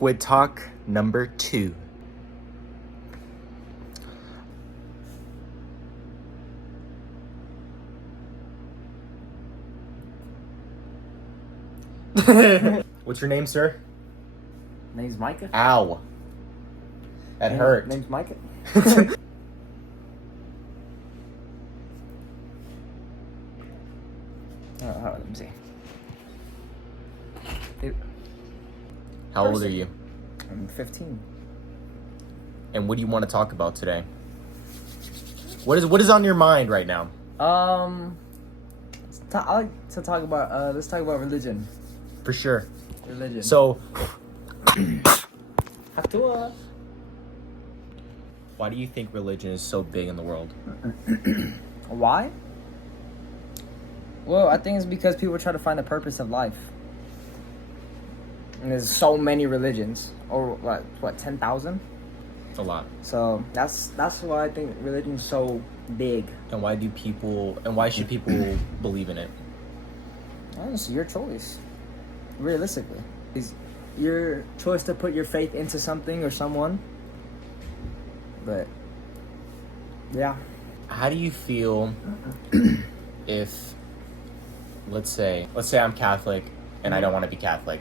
Squid Talk number 2. What's your name, sir? Name's Micah. Ow. That hurt. Name's Micah. Let me see. How old are you? I'm 15. And what do you want to talk about today? What is on your mind right now? I like to talk about. Let's talk about religion. For sure. Religion. So, Hatua. why do you think religion is so big in the world? Why? Well, I think it's because people try to find the purpose of life. And there's so many religions, or what 10,000? It's a lot. So that's why I think religion's so big. And why should people believe in it? It's your choice. Realistically, it's your choice to put your faith into something or someone. But yeah, How do you feel if, let's say I'm Catholic and I don't want to be Catholic,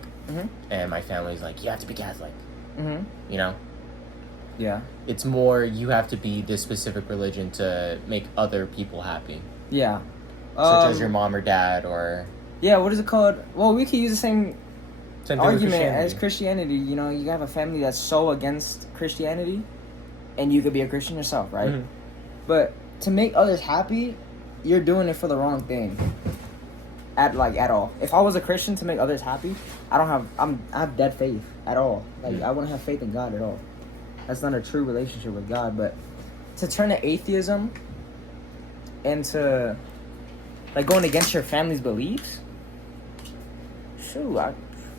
and my family's like, you have to be Catholic, you know? Yeah. It's more you have to be this specific religion to make other people happy, Yeah. such as your mom or dad, or Yeah, what is it called? Well, we could use the same same thing with argument as Christianity. Christianity. You know, you have a family that's so against Christianity, and you could be a Christian yourself, right? Mhm. But to make others happy, you're doing it for the wrong thing. At all. If I was a Christian to make others happy, I have dead faith at all. Like I wouldn't have faith in God at all. That's not a true relationship with God. But to turn to atheism and to going against your family's beliefs,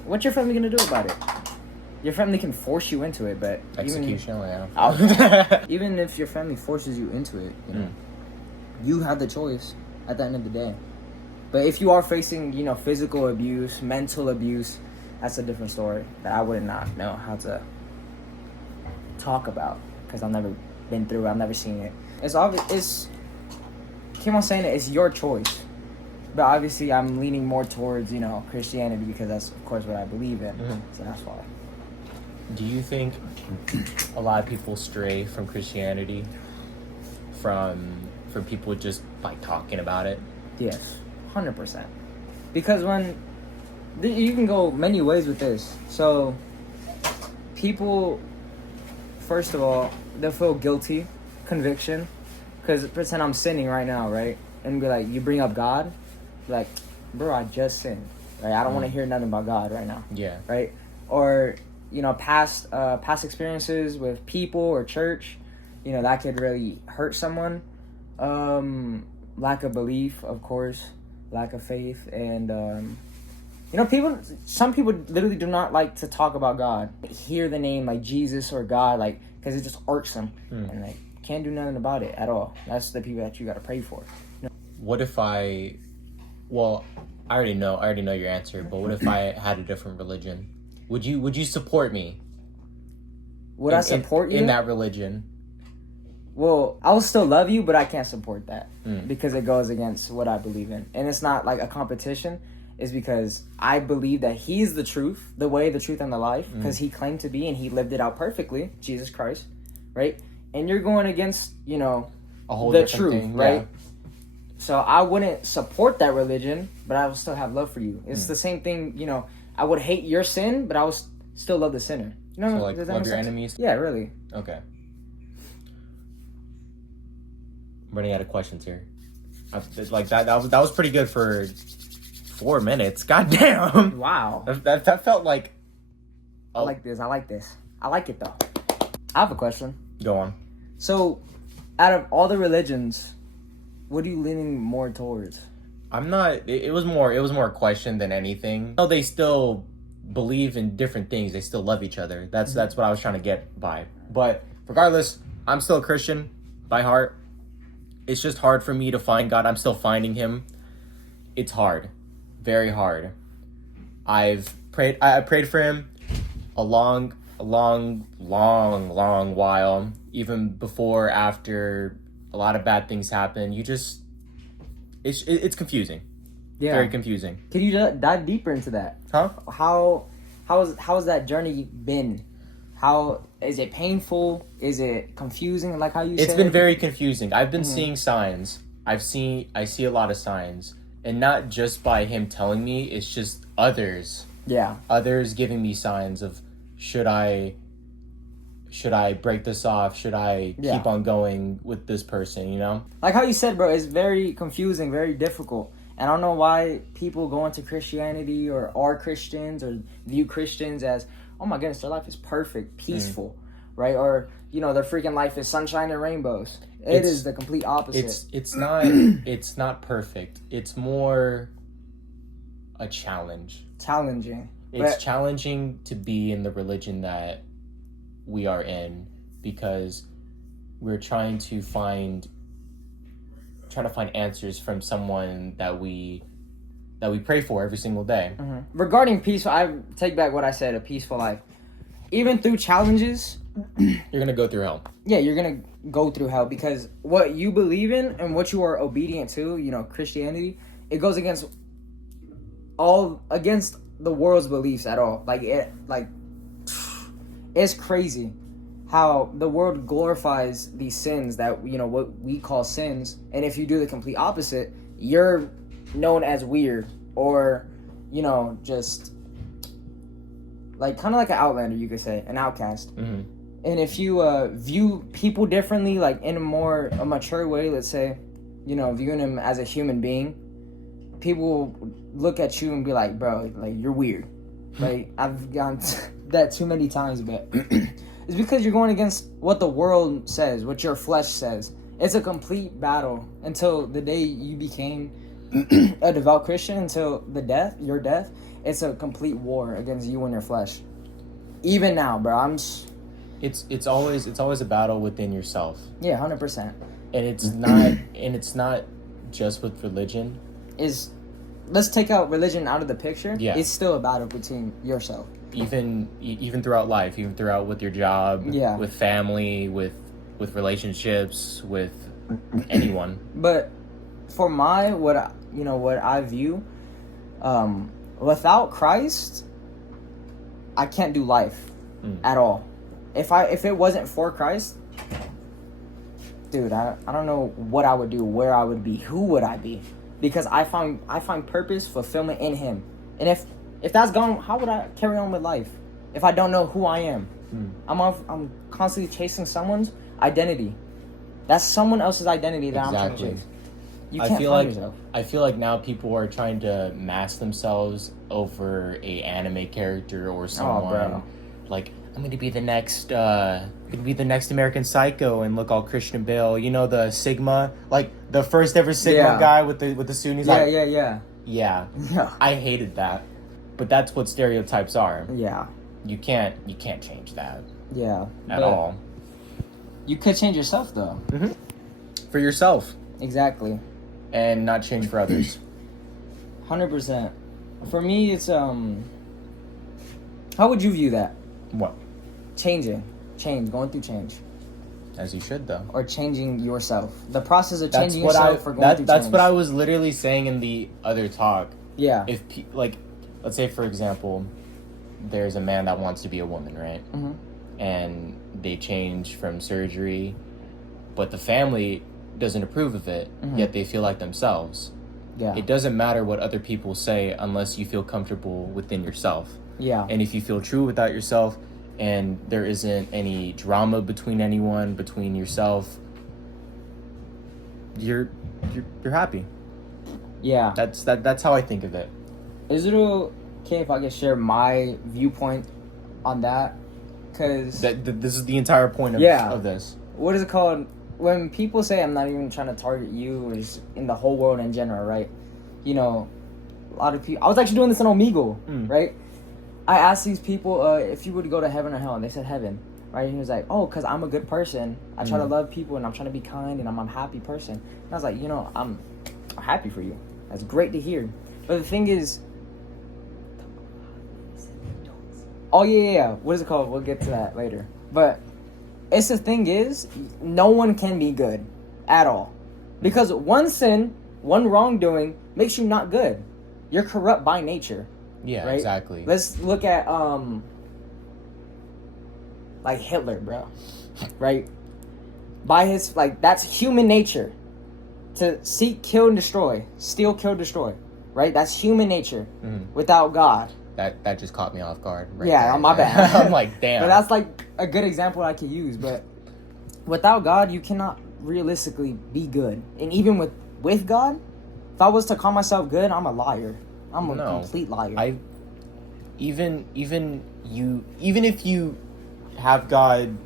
what's your family gonna do about it? Your family can force you into it, but Execution, even if your family forces you into it, you have the choice at the end of the day. But if you are facing, physical abuse, mental abuse, that's a different story that I would not know how to talk about because I've never been through it. I've never seen it. It's obvious. Keep on saying it. It's your choice. But obviously, I'm leaning more towards, Christianity because that's, of course, what I believe in. So that's why. Do you think a lot of people stray from Christianity from people just like talking about it? Yes, 100%. Because you can go many ways with this. So people, first of all, they'll feel guilty, conviction, because pretend I'm sinning right now, right? And be like, you bring up God, like, bro, I just sinned, right? I don't want to hear nothing about God right now. Yeah. Right? Or past experiences with people or church, that could really hurt someone. Lack of belief, of course, lack of faith, and some people literally do not like to talk about God. Hear the name like Jesus or God, like, because it just irks them, and like can't do nothing about it at all. That's the people that you got to pray for. What if I already know your answer, but what if I had a different religion? Would you support me? Would I support you in that religion? Well, I will still love you, but I can't support that because it goes against what I believe in. And it's not like a competition. It's because I believe that he's the truth, the way, the truth, and the life, because he claimed to be and he lived it out perfectly, Jesus Christ, right? And you're going against, a whole the different truth, thing, right? Yeah. So I wouldn't support that religion, but I would still have love for you. It's the same thing, I would hate your sin, but I would still love the sinner. So like love your enemies? Yeah, really. Okay. I'm running out of questions here. That was pretty good for 4 minutes. God damn. Wow. That felt like. I like this. I like it though. I have a question. Go on. So, out of all the religions, what are you leaning more towards? I'm not. It was more a question than anything. No, they still believe in different things. They still love each other. That's what I was trying to get by. But regardless, I'm still a Christian by heart. It's just hard for me to find God. I'm still finding him. It's hard. Very hard. I prayed for him a long while, even before, after a lot of bad things happen. It's confusing. Yeah. Very confusing. Can you dive deeper into that? Huh? How's that journey been? How is it painful? Is it confusing? Like how you said? It's been very confusing. I've been seeing signs. I see a lot of signs, and not just by him telling me. It's just others giving me signs of should I break this off? Should I keep on going with this person? You know, like how you said, bro. It's very confusing, very difficult. And I don't know why people go into Christianity or are Christians or view Christians as, oh my goodness, their life is perfect, peaceful, right? Or, you know, their freaking life is sunshine and rainbows. It is the complete opposite. It's not perfect. It's more a challenge. Challenging. It's challenging to be in the religion that we are in, because we're trying to find answers from someone that we pray for every single day. Regarding peaceful, I take back what I said, a peaceful life. Even through challenges, you're gonna go through hell. Yeah, you're gonna go through hell, because what you believe in and what you are obedient to, you know, Christianity, it goes against the world's beliefs at all. It's crazy how the world glorifies these sins that, you know, what we call sins, and if you do the complete opposite, you're known as weird, or, you know, just like kind of like an outlander, you could say, an outcast. And if you view people differently, like in a mature way, let's say, you know, viewing them as a human being, people will look at you and be like, bro, like, you're weird. Like, I've gotten that too many times, but it's because you're going against what the world says, what your flesh says. It's a complete battle until the day you became a devout Christian, until your death. It's a complete war against you and your flesh. Even now, bro, It's always a battle within yourself. Yeah, 100%. And it's not just with religion. Let's take out religion out of the picture. Yeah. It's still a battle between yourself. Even throughout life, even throughout with your job, Yeah. with family, with relationships, with anyone. But for what I view, without Christ, I can't do life at all. If it wasn't for Christ, dude, I don't know what I would do, where I would be, who would I be, because I find purpose, fulfillment in Him. And if that's gone, how would I carry on with life if I don't know who I am? I'm constantly chasing someone's identity. That's someone else's identity that I'm trying to chase. You can't find yourself. I feel like now people are trying to mask themselves over a anime character or someone. bro. Like, I'm gonna be the next American Psycho and look all Christian Bale. You know, the Sigma, like the first ever Sigma guy with the suit. He's yeah. I hated that, but that's what stereotypes are. Yeah. You can't change that. Yeah. At all. You could change yourself though. For yourself. Exactly. And not change for others. 100%. For me, it's how would you view that? What? Change, going through change. As you should, though. Or changing yourself. The process of changing yourself for going through change. That's what I was literally saying in the other talk. Yeah. If let's say for example, there's a man that wants to be a woman, right? And they change from surgery, but the family doesn't approve of it, yet they feel like themselves. Yeah. It doesn't matter what other people say unless you feel comfortable within yourself. Yeah. And if you feel true without yourself, and there isn't any drama between anyone, between yourself, you're happy. Yeah. That's how I think of it. Is it okay if I can share my viewpoint on that? Because this is the entire point of this. What is it called? When people say, I'm not even trying to target you, is in the whole world in general, right? You know, a lot of people. I was actually doing this in Omegle, right? I asked these people if you would go to heaven or hell, and they said heaven, right? And he was like, oh, because I'm a good person. I try to love people, and I'm trying to be kind, and I'm a happy person. And I was like, you know, I'm happy for you. That's great to hear. But the thing is, Oh yeah. What is it called? We'll get to that later. But it's the thing is, no one can be good at all, because one sin, one wrongdoing makes you not good. You're corrupt by nature. Yeah, right? exactly. Let's look at like Hitler, bro. Right? By his, like, that's human nature. To seek, kill, and destroy. Steal, kill, destroy. Right? That's human nature. Without God. That just caught me off guard. Right Yeah, there. my bad. I'm like, damn. But that's like a good example I could use. But without God, you cannot realistically be good. And even with God, if I was to call myself good, I'm a liar. I'm a complete liar. Even if you have God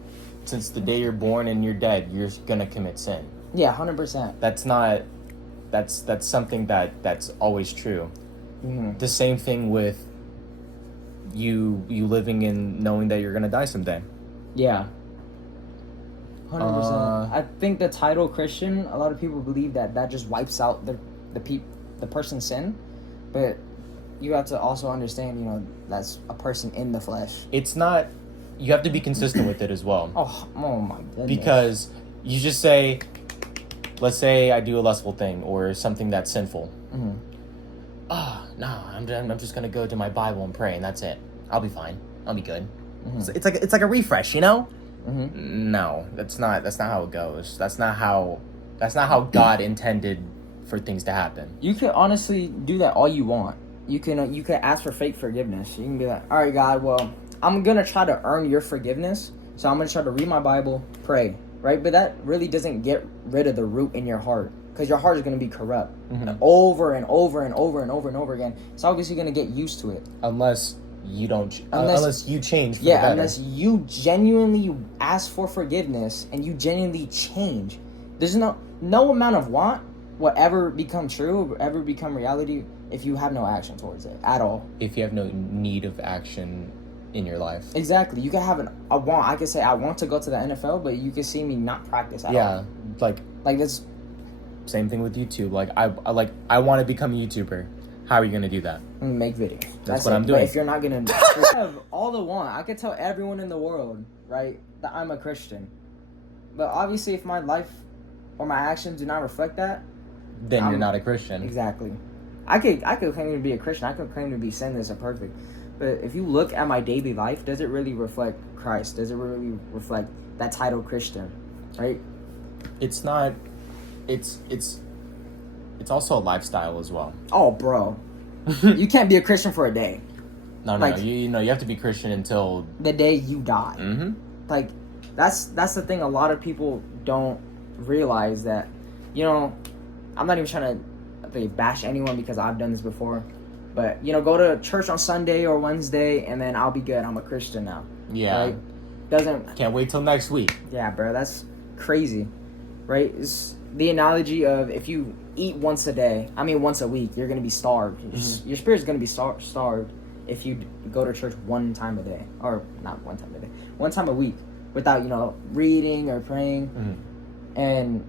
since the day you're born and you're dead, you're gonna commit sin. Yeah, 100%. That's something that's always true. Mm-hmm. The same thing with you living in knowing that you're gonna die someday. Yeah. 100%. I think the title Christian, a lot of people believe that just wipes out the person's sin, but you have to also understand, you know, that's a person in the flesh. It's not. You have to be consistent with it as well. Oh my goodness. Because you just say, let's say I do a lustful thing or something that's sinful. No, I'm just gonna go to my Bible and pray, and that's it. I'll be fine. I'll be good. It's like a refresh, you know? No, that's not how it goes. That's not how God intended for things to happen. You can honestly do that all you want. You can ask for fake forgiveness. You can be like, all right, God, well, I'm gonna try to earn your forgiveness, so I'm gonna try to read my Bible, pray, right? But that really doesn't get rid of the root in your heart, because your heart is gonna be corrupt over and over and over and over and over again. It's obviously gonna get used to it unless you don't. Unless you change. For the better. Unless you genuinely ask for forgiveness and you genuinely change. There's no amount of want will ever become true or ever become reality if you have no action towards it at all. If you have no need of action in your life. Exactly. You can have a want. I could say I want to go to the NFL, but you can see me not practice at all. Yeah, like this. Same thing with YouTube. Like I want to become a YouTuber. How are you gonna do that? Make videos. That's what I'm doing. But if you're not gonna have all the want, I could tell everyone in the world, right, that I'm a Christian. But obviously, if my life or my actions do not reflect that, then you're not a Christian. Exactly. I could claim to be a Christian. I could claim to be sinless or perfect. But if you look at my daily life, does it really reflect Christ? Does it really reflect that title Christian? Right? It's not. It's also a lifestyle as well. Oh, bro. You can't be a Christian for a day. No. You have to be Christian until the day you die. Mm-hmm. Like, that's the thing. A lot of people don't realize that. You know, I'm not even trying to bash anyone because I've done this before. But, you know, go to church on Sunday or Wednesday and then I'll be good. I'm a Christian now. Yeah. Right? Can't wait till next week. Yeah, bro. That's crazy. Right? It's the analogy of if you eat once a week, you're going to be starved. Your spirit's going to be starved if you go to church one time a day. Or not one time a day. One time a week without, you know, reading or praying. And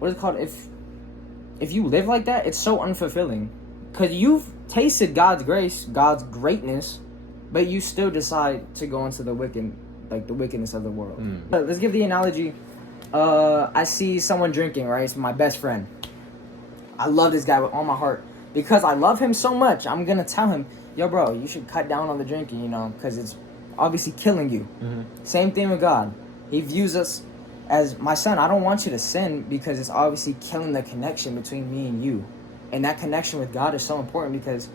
what is it called? If you live like that, it's so unfulfilling. Because you've tasted God's grace, God's greatness, but you still decide to go into the wickedness of the world. Let's give the analogy. I see someone drinking, right? It's my best friend. I love this guy with all my heart. Because I love him so much, I'm going to tell him, yo, bro, you should cut down on the drinking, you know, because it's obviously killing you. Same thing with God. He views us as, my son, I don't want you to sin because it's obviously killing the connection between me and you. And that connection with God is so important because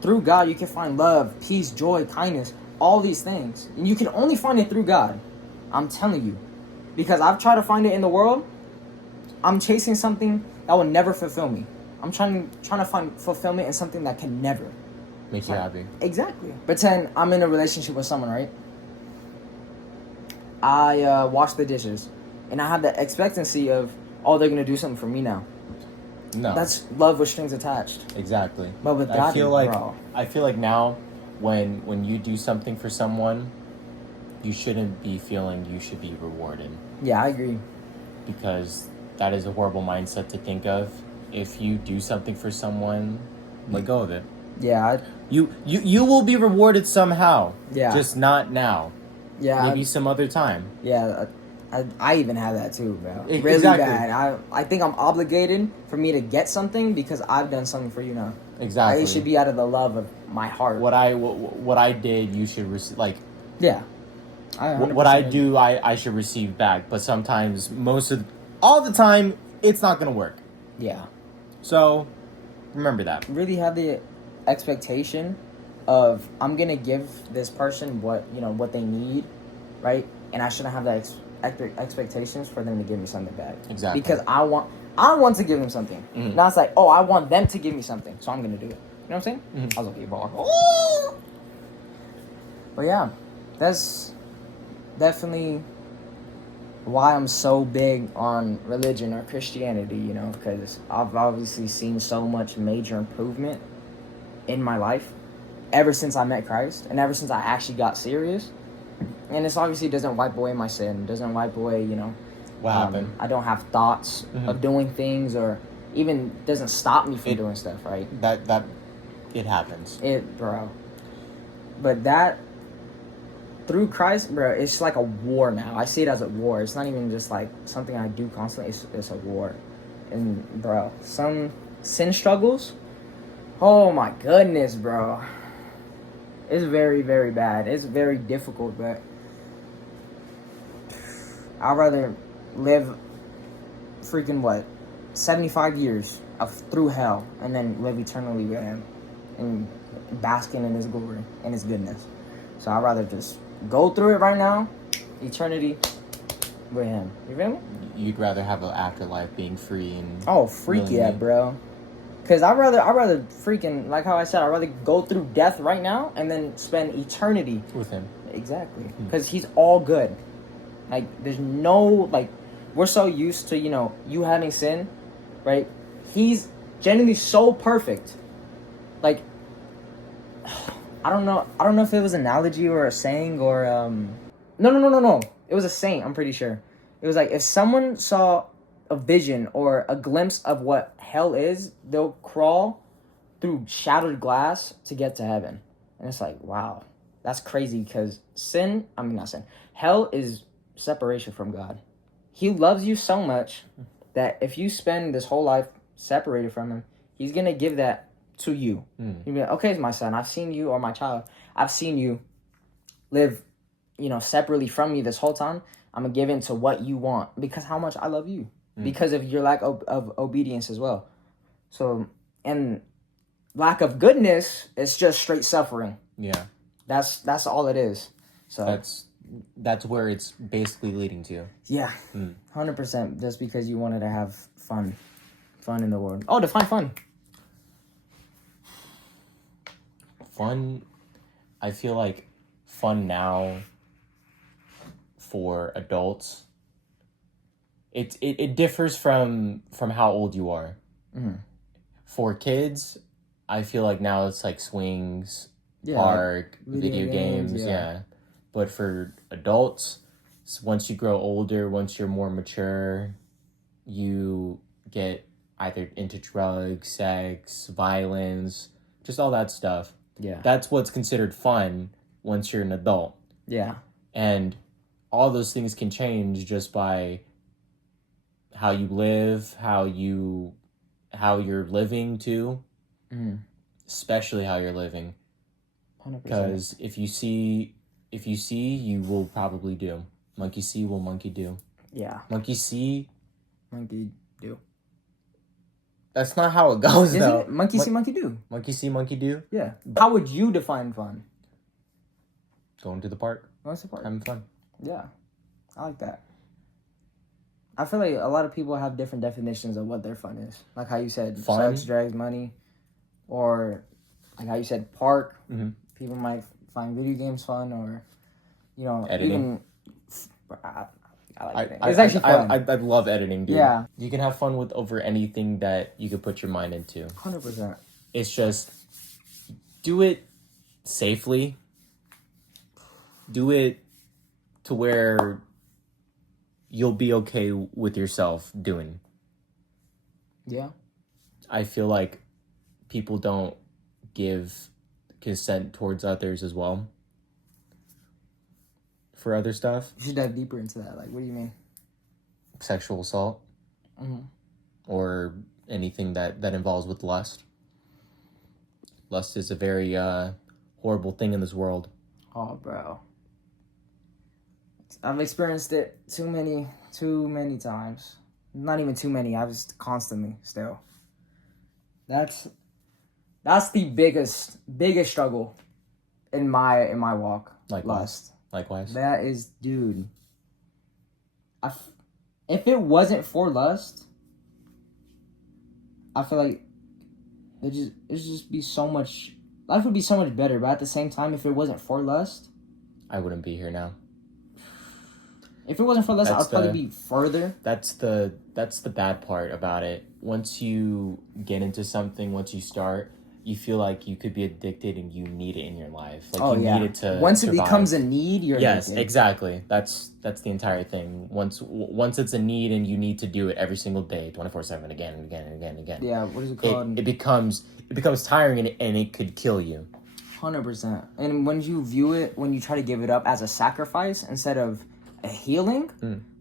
through God, you can find love, peace, joy, kindness, all these things. And you can only find it through God. I'm telling you. Because I've tried to find it in the world. I'm chasing something that will never fulfill me. I'm trying to find fulfillment in something that can never make you happy. Exactly. Pretend I'm in a relationship with someone, right? I wash the dishes. And I have the expectancy of, oh, they're going to do something for me now. No. That's love with strings attached. Exactly. But with God, I feel like now when you do something for someone, you shouldn't be feeling you should be rewarded. Yeah, I agree. Because that is a horrible mindset to think of. If you do something for someone, let go of it. Yeah, You will be rewarded somehow. Yeah. Just not now. yeah, Maybe some other time. yeah. I even have that too, bro. E- Really exactly. bad. I think I'm obligated for me to get something because I've done something for you now. Exactly. It should be out of the love of my heart. What I did, you should receive. Like Yeah. what I do, I should receive back. But sometimes, all the time, it's not gonna work. Yeah. So remember that. Really have the expectation of I'm gonna give this person what they need, right? And I shouldn't have that expectations for them to give me something back. Exactly. Because I want to give them something. Mhm. Now it's like, oh, I want them to give me something, so I'm gonna do it. You know what I'm saying? Mhm. I was okay, bro. Oh! But yeah, that's definitely why I'm so big on religion or Christianity, because I've obviously seen so much major improvement in my life ever since I met Christ and ever since I actually got serious. And this obviously doesn't wipe away my sin, doesn't wipe away, What happened? I don't have thoughts of doing things, or even doesn't stop me from doing stuff, right? That it happens. Bro. But that, through Christ, bro, it's like a war now. I see it as a war. It's not even just like something I do constantly. It's a war. And, bro, some sin struggles, oh my goodness, bro. It's very, very bad. It's very difficult, but I'd rather live freaking 75 years through hell and then live eternally with him and basking in his glory and his goodness. So I'd rather just go through it right now, eternity with him. You feel me? You'd rather have an afterlife being free and Oh, freak yeah, willingly. bro. Cause I'd rather freaking, like how I said, I'd rather go through death right now and then spend eternity with him. Exactly. Because he's all good. Like, there's no, we're so used to, you having sin, right? He's genuinely so perfect. Like, I don't know if it was an analogy or a saying or, No. It was a saying, I'm pretty sure. It was like, if someone saw a vision or a glimpse of what hell is, they'll crawl through shattered glass to get to heaven. And it's like, wow, that's crazy, because not sin, hell is separation from God. He loves you so much that if you spend this whole life separated from him, he's gonna give that to you. He'll be like, okay, my son, I've seen you, or my child, I've seen you live, separately from me this whole time. I'm gonna give in to what you want because how much I love you. Because of your lack of obedience as well. So, and lack of goodness is just straight suffering. Yeah. That's all it is. So that's where it's basically leading to. Yeah. 100%. Just because you wanted to have fun in the world. Oh, define fun. Fun, I feel like fun now for adults, it differs from how old you are. For kids, I feel like now it's like swings, park, video games, yeah. But for adults, once you grow older, once you're more mature, you get either into drugs, sex, violence, just all that stuff. Yeah. That's what's considered fun once you're an adult. Yeah. And all those things can change just by how you live, how you're living too. Especially how you're living. 100%. Because if you see, you will probably do. Monkey see will monkey do. Yeah. Monkey see. Monkey do. That's not how it goes, Isn't though. it? Monkey see, monkey do. Monkey see, monkey do. Yeah. How would you define fun? Going to the park. What's the part? Having fun. Yeah. I like that. I feel like a lot of people have different definitions of what their fun is. Like how you said, Fun? sex, drugs, money. Or like how you said, park. People might find video games fun, or, Editing. even... I like it. I It's actually fun. I love editing, dude. Yeah. You can have fun with over anything that you could put your mind into. 100%. It's just, do it safely. Do it to where you'll be okay with yourself doing. Yeah. I feel like people don't give consent towards others as well for other stuff. You should dive deeper into that. Like, what do you mean? Sexual assault, or anything that involves with lust. Lust is a very horrible thing in this world. Oh, bro. I've experienced it too many times. Not even too many. I was constantly still. That's the biggest struggle in my walk. Likewise. Lust. Likewise. That is, dude. If it wasn't for lust, I feel like it'd just be so much. Life would be so much better. But at the same time, if it wasn't for lust, I wouldn't be here now. If it wasn't for lust, That's I'd probably be further. That's the bad part about it. Once you get into something, once you start, you feel like you could be addicted and you need it in your life. Like you need it to Once it survive. becomes a need, you're Yes, addicted. exactly. That's the entire thing. Once it's a need and you need to do it every single day, 24/7, again and again and again and again. Yeah, what is it called? It becomes tiring and it could kill you. 100%. And when you view it, when you try to give it up as a sacrifice instead of a healing,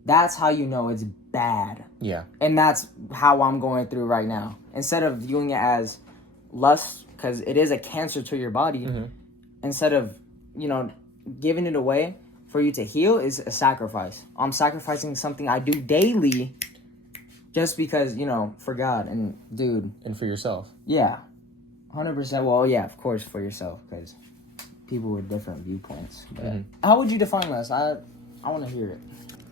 that's how you know it's bad. Yeah. And that's how I'm going through right now. Instead of viewing it as lust, because it is a cancer to your body, instead of, giving it away for you to heal is a sacrifice. I'm sacrificing something I do daily just because, for God. And, dude. And for yourself. Yeah. 100%. Well, yeah, of course, for yourself, because people with different viewpoints. But how would you define lust? I want to hear it.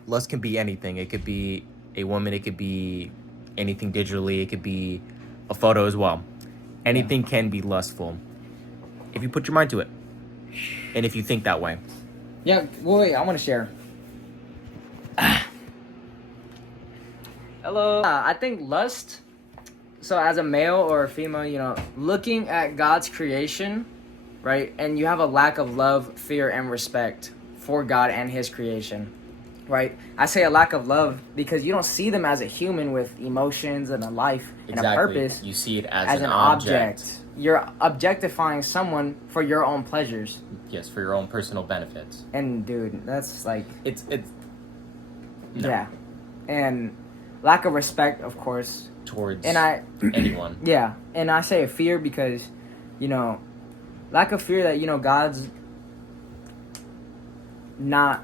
Lust can be anything. It could be a woman. It could be anything digitally. It could be a photo as well. Anything can be lustful if you put your mind to it, and if you think that way. Yeah, wait, I want to share. Hello. I think lust, so as a male or a female, looking at God's creation, right, and you have a lack of love, fear, and respect for God and His creation, right? I say a lack of love because you don't see them as a human with emotions and a life and a purpose. You see it as an object. You're objectifying someone for your own pleasures. Yes, for your own personal benefits. And dude, that's like It's no. yeah, and lack of respect, of course, Towards anyone. Yeah, and I say fear because, lack of fear that God's not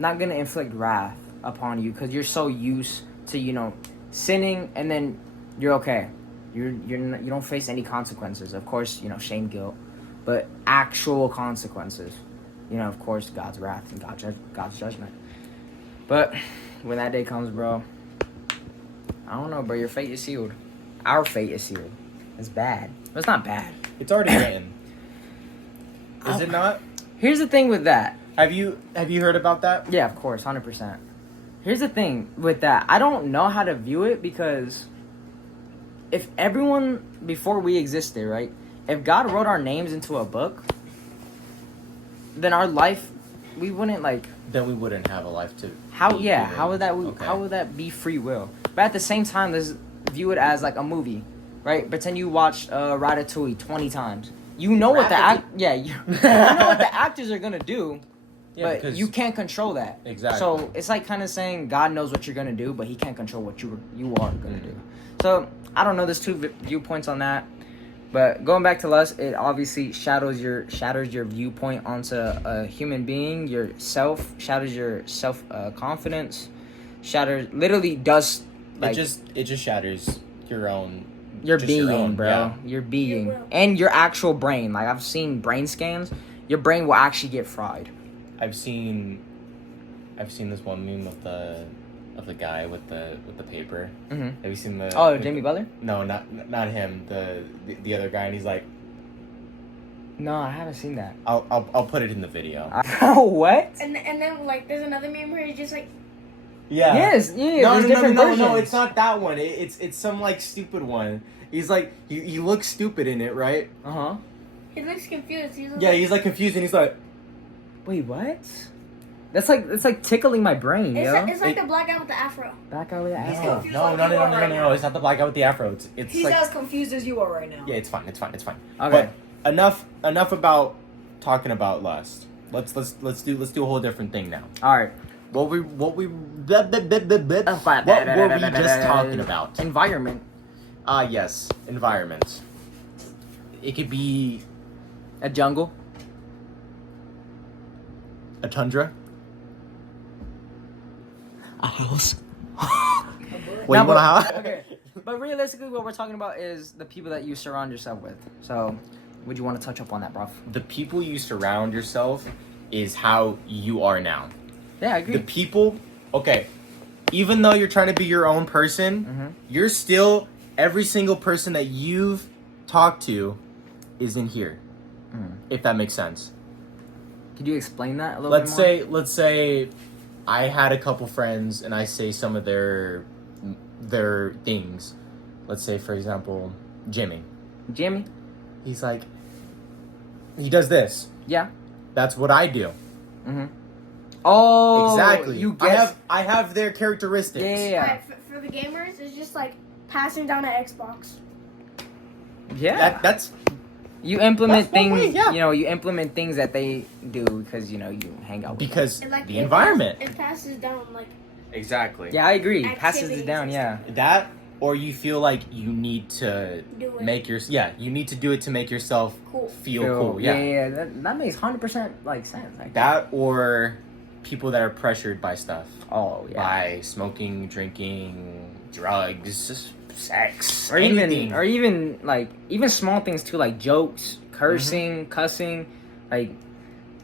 gonna inflict wrath upon you because you're so used to sinning, and then you're okay. You don't face any consequences. Of course, shame, guilt, but actual consequences. Of course, God's wrath and God's judgment. But when that day comes, bro, I don't know, bro. Your fate is sealed. Our fate is sealed. It's bad. But it's not bad. It's already written. Is it not? Here's the thing with that. Have you heard about that? Yeah, of course, 100%. Here's the thing with that. I don't know how to view it because if everyone before we existed, right? If God wrote our names into a book, then our life, we wouldn't Then we wouldn't have a life to. How? be Yeah. given. How would that? Okay. How would that be free will? But at the same time, let's view it as like a movie, right? Pretend you watched Ratatouille 20 times. You know what the you know what the actors are gonna do. Yeah, but because you can't control that. Exactly. So it's like kind of saying God knows what you're gonna do, but He can't control what you are gonna do. So I don't know. There's two viewpoints on that. But going back to lust, it obviously shatters your viewpoint onto a human being. Your self shatters your self confidence. Literally does like it just shatters your own. your just being, your own, bro. yeah. Your being and your actual brain. Like I've seen brain scans. Your brain will actually get fried. I've seen this one meme of the guy with the paper. Mm-hmm. Have you seen the? Oh, Jamie Butler? No, not him. The other guy, and he's like, No, I haven't seen that. I'll put it in the video. What? And then like there's another meme where he's just like Yeah. Yes, yeah. No, there's no, different no, versions. it's not that one. It's some like stupid one. He's like he looks stupid in it, right? Uh-huh. he looks confused. Yeah, he's like confused and he's like, Wait, what? That's like tickling my brain, yo. It's like the black guy with the afro. Back over the He's ass. confused. no, like you are right it's not the black guy with the afro. It's He's like as confused as you are right now. yeah, it's fine. Okay. enough about talking about lust. Let's do a whole different thing now. All right. What were we just talking about? Environment. Yes, environment. It could be A jungle. a tundra. A house. What you want a house? Okay. But realistically, what we're talking about is the people that you surround yourself with. So, would you want to touch up on that, bro? The people you surround yourself is how you are now. Yeah, I agree. The people, okay, even though you're trying to be your own person, Mm-hmm. you're still, every single person that you've talked to is in here. If that makes sense. Could you explain that a little Let's bit more? say I had a couple friends and I say some of their things. Let's say, for example, Jimmy. Jimmy? He's like, he does this. Yeah. That's what I do. Mm-hmm. Oh, Exactly. You guess. I have their characteristics. Yeah. Alright, for the gamers, it's just like passing down an Xbox. Yeah. That's You implement That's one things, way, yeah. you know, you implement things that they do because, you know, you hang out with them. because And like the it environment. It passes down like Exactly. Yeah, I agree. Passes it Activities down, and yeah. That, or you feel like you need to do it. make you need to do it to make yourself Cool. feel cool. Yeah. That makes 100% like sense. Like That or people that are pressured by stuff. Oh, yeah. By smoking, drinking, drugs, sex, Or anything. even like even small things too, like jokes, cursing, cussing, like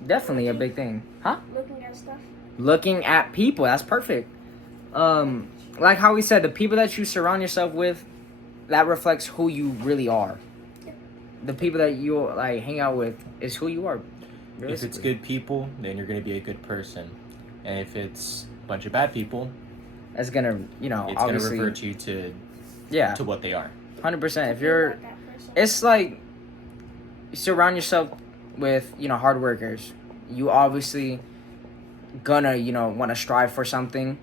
definitely a big thing. Huh? Looking at stuff. Looking at people, that's perfect. Like how we said, the people that you surround yourself with, that reflects who you really are. The people that you like hang out with is who you are. If it's realistically. good people, then you're gonna be a good person. And if it's a bunch of bad people, That's gonna, you know, it's gonna obviously, revert you to yeah, what they are. 100%. If Feel you're, like that person. it's like you surround yourself with, you know, hard workers. You obviously gonna, you know, want to strive for something.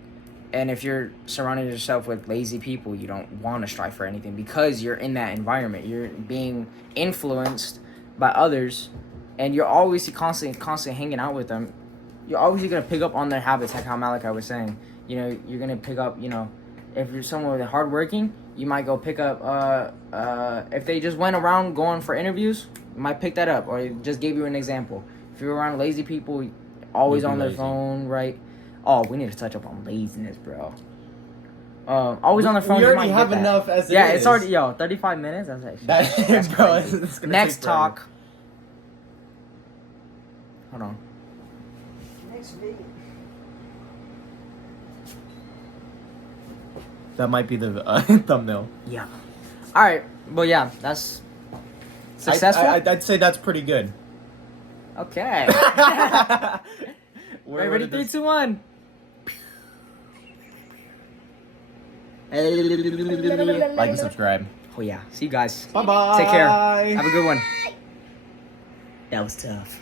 And if you're surrounding yourself with lazy people, you don't want to strive for anything because you're in that environment. You're being influenced by others, and you're always constantly hanging out with them. You're obviously gonna pick up on their habits, like how Malachi was saying. You know, you're gonna pick up. You know, if you're someone with hardworking, you might go pick up. If they just went around going for interviews, you might pick that up. Or just gave you an example. If you're around lazy people, always You'll be on their lazy. phone, right? Oh, we need to touch up on laziness, bro. Always on their phone. We you already might have get that. enough as it Yeah, is. it's already 35 minutes. That's actually That, bro, it's gonna next take forever. talk. Hold on. That might be the thumbnail. Yeah. All right. Well, yeah, that's successful. I'd say that's pretty good. Okay. Where Ready? did 3, this- 2, 1. Like and subscribe. Oh yeah. See you guys. Bye bye. Take care. Have a good one. That was tough.